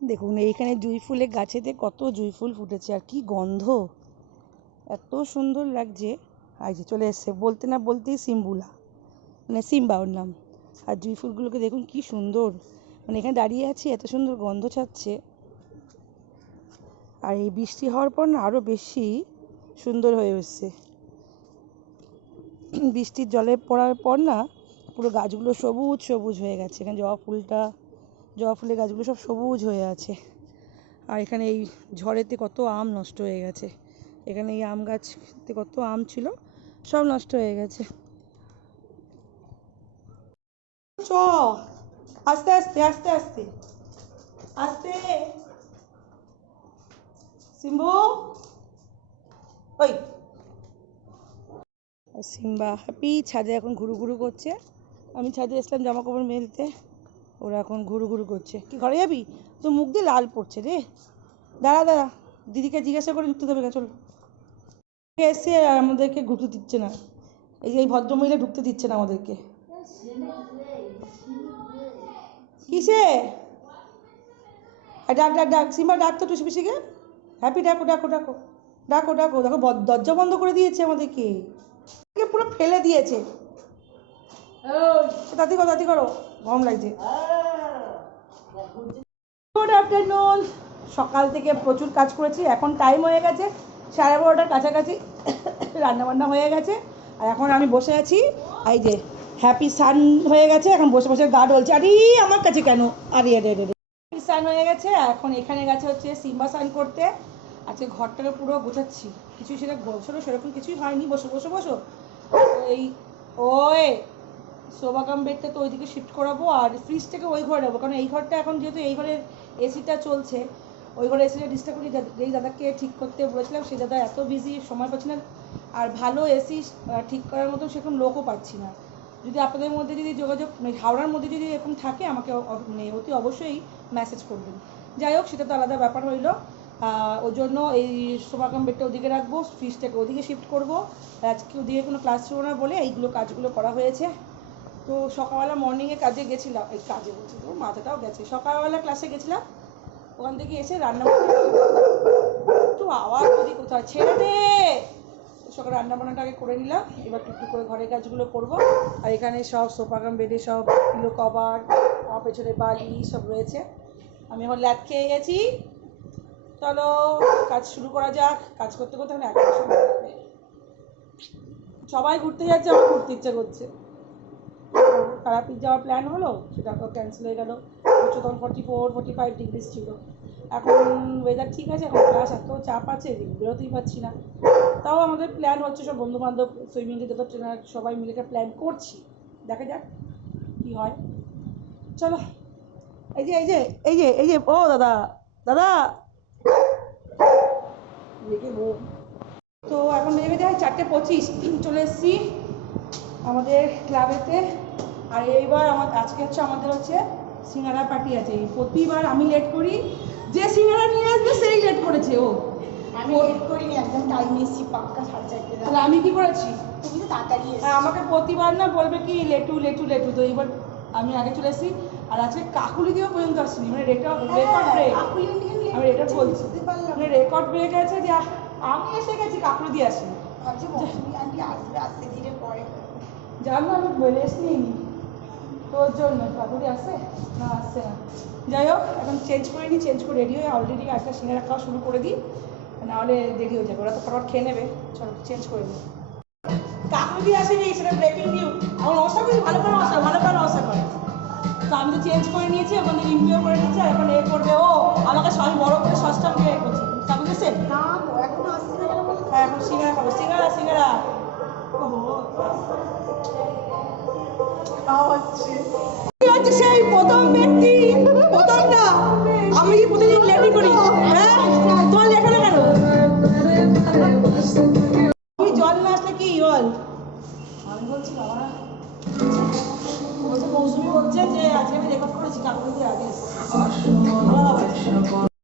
দেখুন, এইখানে জুঁই ফুলের গাছেতে কত জুঁই ফুল ফুটেছে আর কি গন্ধ। এত সুন্দর লাগছে। আর যে চলে এসছে, বলতে না বলতেই সিম্বুলা। মানে সিম্বা ওর নাম। আর জুঁই ফুলগুলোকে দেখুন কি সুন্দর। মানে এখানে দাঁড়িয়ে আছি, এত সুন্দর গন্ধ ছাড়ছে। আর এই বৃষ্টি হওয়ার পর না আরও বেশি সুন্দর হয়ে এসছে বৃষ্টির জলে পড়ার পর না পুরো গাছগুলো সবুজ সবুজ হয়ে গেছে। এখানে জবা ফুলটা জবা ফুলের গাছগুলো সব সবুজ হয়ে আছে। আর এখানে এই ঝড়েতে কত আম নষ্ট হয়ে গেছে। এখানে এই আম গাছতে কত আম ছিল, সব নষ্ট হয়ে গেছে। চ, আস্তে আস্তে আস্তে আস্তে আস্তে। সিম্বু, ওই। সিম্বা হ্যাপি ছাদে এখন ঘুরু ঘুরু করছে। আমি ছাদে এসলাম জামা কাপড় মেলতে। ওরা এখন ঘুরু ঘুরু করছে। কি, ঘরে যাবি? তো মুখ দিয়ে লাল পড়ছে রে। দাঁড়া দাঁড়া। দিদিকে জিজ্ঞাসা করে ঢুকতে দেবে চলো। এসে আর আমাদেরকে ঢুকতে দিচ্ছে না। এই যে এই ভদ্রমহিলা ঢুকতে দিচ্ছে না আমাদেরকে। কিসে? ডাক ডাক ডাক। সিম্বা, ডাক তো টুসি পিসিকে হ্যাপি ডাকো ডাকো ডাকো। ডাকো ডাকো। দেখো দরজা বন্ধ করে দিয়েছে আমাদেরকে। পুরো ফেলে দিয়েছে। করো গরম লাগছে। গুড আফটারনুন সকাল থেকে প্রচুর কাজ করেছি। এখন টাইম হয়ে গেছে। সাড়ে বারোটার কাছাকাছি রান্নাবান্না হয়ে গেছে। আর এখন আমি বসে আছি। এই যে হ্যাপি সান হয়ে গেছে। এখন বসে বসে গা ডলছে আরে, আমার কাছে কেন? আরে আরে আরে হ্যাপি সান হয়ে গেছে। এখন এখানে গেছে হচ্ছে সিম্বা সান করতে। আজকে ঘরটাকে পুরো গোছাচ্ছি। কিছু সেটা গোছানো সেরকম কিছুই হয়নি। বসো বসো বসো। এই, ওই। সোফা কাম বেডটা তো ওইদিকে শিফট করাবো আর ফ্রিজটাকে ওই ঘরে নেব কারণ এই ঘরটা এখন যেহেতু এই ঘরের এসিটা চলছে, ওই ঘরে এসিটা ডিস্টার্ব করি যেই দাদাকে ঠিক করতে বলেছিলাম সেই দাদা এত বিজি সময় পাচ্ছি না। আর ভালো এসি ঠিক করার মতো সেরকম লোকও পাচ্ছি না। যদি আপনাদের মধ্যে যদি যোগাযোগ মানে হাওড়ার মধ্যে যদি এরকম থাকে, আমাকে মানে অতি অবশ্যই মেসেজ করবেন। যাই হোক, সেটা তো আলাদা ব্যাপার হইল। ওর জন্য এই সোফা কাম বেডটা ওদিকে রাখব ফ্রিজটাকে ওদিকে শিফট করব। আজকে ওদিকে কোনো ক্লাস ছিল না বলে এইগুলো কাজগুলো করা হয়েছে। তো সকালবেলা মর্নিংয়ে কাজে গেছিলাম, এই কাজে বলছি তো, মাথাটাও গেছে। সকালবেলা ক্লাসে গেছিলাম, ওখান থেকে এসে রান্না একটু আওয়াজ যদি কোথাও ছেড়ে দে! সকালে রান্না বান্নাটা আগে করে নিলাম, এবার টুকটুক করে ঘরের কাজগুলো করব। আর এখানে সব সোফাগাম বেডে সব, পিলো কভার পেছনে বালি সব রয়েছে। আমি এখন ল্যাদ খেয়ে গেছি। চলো, কাজ শুরু করা যাক। কাজ করতে করতে এখন সময় সবাই ঘুরতে যাচ্ছে, আমার ঘুরতে ইচ্ছা করছে। তারাপীঠ যাওয়ার প্ল্যান হলো, সেটা ক্যান্সেল হয়ে গেল। তখন forty four forty five degrees ছিল। এখন ওয়েদার ঠিক আছে, এখন ক্লাস এত চাপ আছে বেরোতেই পারছি না। তাও আমাদের প্ল্যান হচ্ছে সব বন্ধু বান্ধব সুইমিং যত ট্রেনার সবাই মিলে একটা প্ল্যান করছি। দেখা যাক কী হয়। চলো, এই যে এই যে এই যে এই যে, ও দাদা দাদা! তো এখন বেজে গেছে চারটে পঁচিশ, চলে এসেছি আমাদের ক্লাবেতে আর এইবার আমার আজকে হচ্ছে আমাদের হচ্ছে সিঙ্গারা পার্টি আছে। প্রতিবার আমি লেট করি যে সিঙ্গারা নিয়ে আসবে সেই লেট করেছে ও। আমি লেট করিনি একদম টাইম এসেছি পাক্কা সাড়ে চারটে তাহলে আমি কি করেছি? তুমি তো তাড়াতাড়ি আর আমাকে প্রতিবার না বলবে কি লেটু লেটু লেটু তো এইবার আমি আগে চলে এসেছি আর আজকে কাকুলি দিয়েও পর্যন্ত আসছিনি মানে রেকর্ড রেকর্ড ব্রেক আমি রেকর্ড বলছি। মানে রেকর্ড ব্রেক আছে যে আমি এসে গেছি কাকুলি দিয়ে আসিনি। ভাবছি মৌসুমি আন্টি আসবে আস্তে ধীরে পরে। জানো আমি বলেস নিইনি তোর জন্য কাকুরি আসে না আসছে না। যাই হোক এখন চেঞ্জ করে নিই চেঞ্জ করে রেডি হয়ে অলরেডি একটা সিঙ্গারা খাওয়া শুরু করে দিই। নাহলে দেরি হয়ে যাবে ওরা তো ফটাফট খেয়ে নেবে। চলো চেঞ্জ করে নিই কাকুরি আসেনি সেটা ব্রেকিং নিউ আমার নমস্কার করি ভালো করে নমস্কার ভালো করে নমস্কার করে। তো আমি তো চেঞ্জ করে নিয়েছি ওখান থেকে করে নিয়েছি আর এখন এ করবে ও। আমাকে সবই বড় করে ষষ্ঠমকে এ করছি। কাকুরি এসে না এখনও আসছে না কেন বলো? তো? হ্যাঁ এখন সিঙ্গারা খাব। সিঙ্গারা সিঙ্গারা। ওহো। হচ্ছে সেই প্রথম ব্যক্তি। প্রথম না আমি প্রতিদিন লেটই করি? হ্যাঁ? তোমার কেন জল না আসলে কি বল আমি বলছি বাবা মৌসুমি বলছে যে আজকে আমি রেকর্ড করেছি কাকুর আগে।